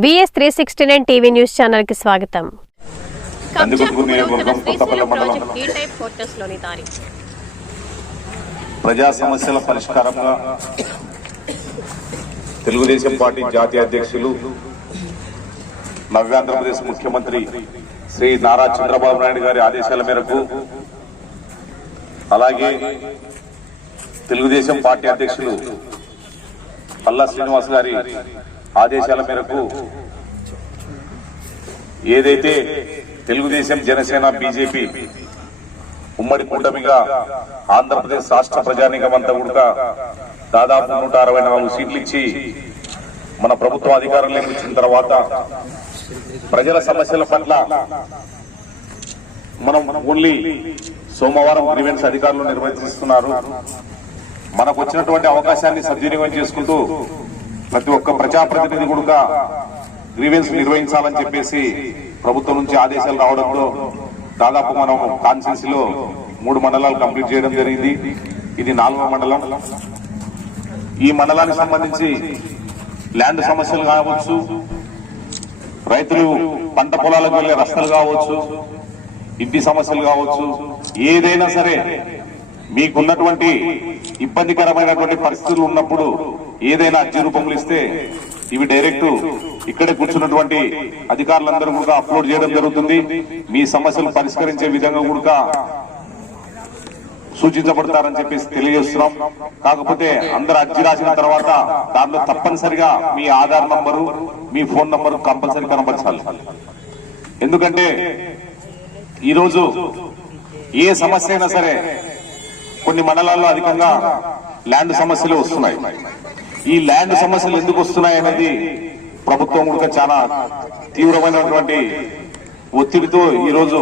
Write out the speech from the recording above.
BS three sixty nine TV news ఛానల్కి స్వాగతం ప్రజా సమస్యల పరిష్కారంగా తెలుగుదేశం పార్టీ జాతీయ అధ్యక్షులు నవ్యాంధ్రప్రదేశ్ ముఖ్యమంత్రి శ్రీ నారా చంద్రబాబు నాయుడు గారి ఆదేశాల మేరకు అలాగే తెలుగుదేశం పార్టీ అధ్యక్షులు పల్లా శ్రీనివాస్ గారి ఆదేశాల మేరకు ఏదైతే తెలుగుదేశం జనసేన బీజేపీ ఉమ్మడి కూటమిగా ఆంధ్రప్రదేశ్ రాష్ట్ర ప్రజానీకం అంతా కూడా దాదాపు నూట అరవై నాలుగు సీట్లు ఇచ్చి మన ప్రభుత్వ అధికారంలోకి వచ్చిన తర్వాత ప్రజల సమస్యల పట్ల మనం ఓన్లీ సోమవారం గ్రీవెన్స్ అధికారులు నిర్వహిస్తున్నారు. మనకు వచ్చినటువంటి అవకాశాన్ని సద్వినియోగం చేసుకుంటూ ప్రతి ఒక్క ప్రజాప్రతినిధి కూడా గ్రీవెన్స్ నిర్వహించాలని చెప్పేసి ప్రభుత్వం నుంచి ఆదేశాలు రావడంతో దాదాపు మనం కాన్స్టిట్యూన్సీ మూడు మండలాలు కంప్లీట్ చేయడం జరిగింది. ఇది నాలుగో మండలం. ఈ మండలానికి సంబంధించి ల్యాండ్ సమస్యలు కావచ్చు రైతులు పంట పొలాలకు వెళ్ళే రస్తలు కావచ్చు ఇంటి సమస్యలు కావచ్చు ఏదైనా సరే మీకున్నటువంటి ఇబ్బందికరమైనటువంటి పరిస్థితులు ఉన్నప్పుడు ఏదైనా అర్జీ రూపంలో ఇస్తే ఇవి డైరెక్ట్ ఇక్కడే కూర్చున్నటువంటి అధికారులందరూ కూడా అప్లోడ్ చేయడం జరుగుతుంది. మీ సమస్యలు పరిష్కరించే విధంగా కూడా సూచించబడతారని చెప్పేసి తెలియజేస్తున్నాం. కాకపోతే అందరు అర్జీ రాసిన తర్వాత దాంట్లో తప్పనిసరిగా మీ ఆధార్ నంబరు మీ ఫోన్ నంబరు కంపల్సరీ కనపరచాలి ఎందుకంటే ఈరోజు ఏ సమస్య అయినా సరే కొన్ని మండలాల్లో అధికంగా ల్యాండ్ సమస్యలు వస్తున్నాయి. ఈ ల్యాండ్ సమస్యలు ఎందుకు వస్తున్నాయి అనేది ప్రభుత్వం కూడా చాలా తీవ్రమైనటువంటి ఒత్తిడితో ఈరోజు